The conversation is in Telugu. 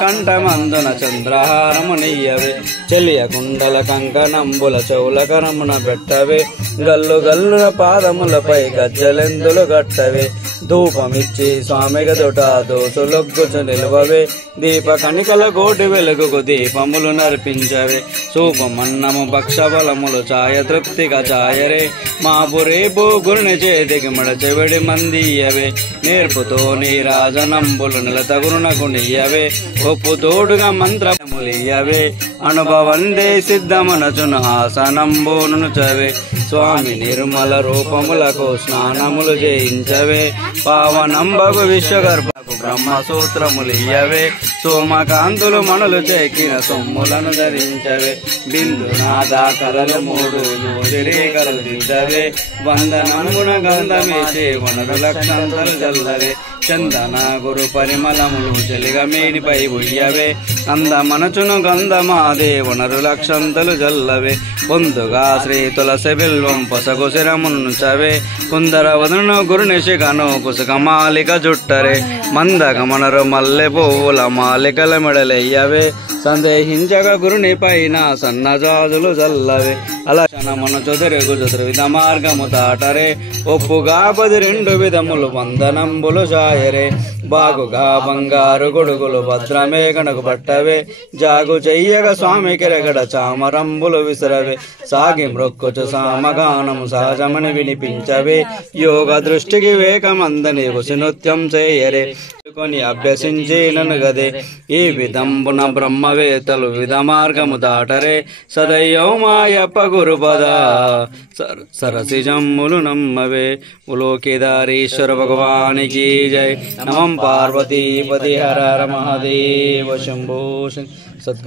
కంఠమందున చంద్రహారము నెయ్యవే చెలియ కుండల కంకణంబుల చెవులకరమున పెట్టవే గల్లు గల్లుల పాదములపై గజ్జలెందులు గట్టవే ధూపమిచ్చి స్వామి గదుట దోసులొగ్గుచు నిలువవే దీప కణికల కోటి వెలుగుకు దీపములు నర్పించవే సూపమన్నము భక్షబలములు ఛాయ తృప్తిగా ఛాయరే మాపు రేపు గురుని చేతికి మడచెవిడి మందియవే నేర్పుతో నీ రాజనంబులు నిలతగురునకు నియ్యవే ఒప్పు తోడుగా మంత్రములియవే అనుభవందే సిద్ధమనచును ఆసనంబును చవే స్వామి నిర్మల రూపములకు స్నానములు చేయించవే పావనంబగు విశ్వగర్భకు బ్రహ్మ సూత్రములియవే సోమకాంతులు మణులు చెక్కిన సొమ్ములను ధరించవే బిందునాదా కలలు మూడు యోజరేఖలు దిద్దవే వందనమున గంధమేసే వనరు లక్షంతలు జల్లవే చందన గురు పరిమళములు చెలిగా మేనిపై ఉయ్యవే అందమనచును గంధమాదే వనరు లక్షంతలు జల్లవే పొందుగా శ్రీ తులసి బిల్వం పొసగు శిరమునుంచవే కుందర వదను గురుని శిఖను కుసుక మాలిక జుట్టరే మందగమనరు మల్లె పువ్వుల మాలికల మెడలెయ్యవే సందేహించగ గురుని పైన సన్నజాజులు జల్లవే అలక్షణమును చదురుగుజు విధ మార్గము దాటరే ఒప్పుగా 12 విధములు వందనంబులు జాయరే బాగుగా బంగారు గొడుగులు భద్రమే గణకు పట్టవే జాగు చెయ్యగ స్వామి కిరగడ చామరంబులు విసరవే సాగి మృక్కుచు సామగానము సహజమని వినిపించవే యోగ దృష్టికి వేకమందని నృత్యం చేయరే కొని అభ్యసించేనను గదే ఈ విధంబున బ్రహ్మవేత్తలు విధ మార్గము దాటరే సదయ్యో మాయప్ప గురుపద సరసిజమ్ములు నమ్మవే ఉలో కేదారేశ్వర భగవానికి జై నమం పార్వతీపతి హర హర మహాదేవ శంభో సద్గురు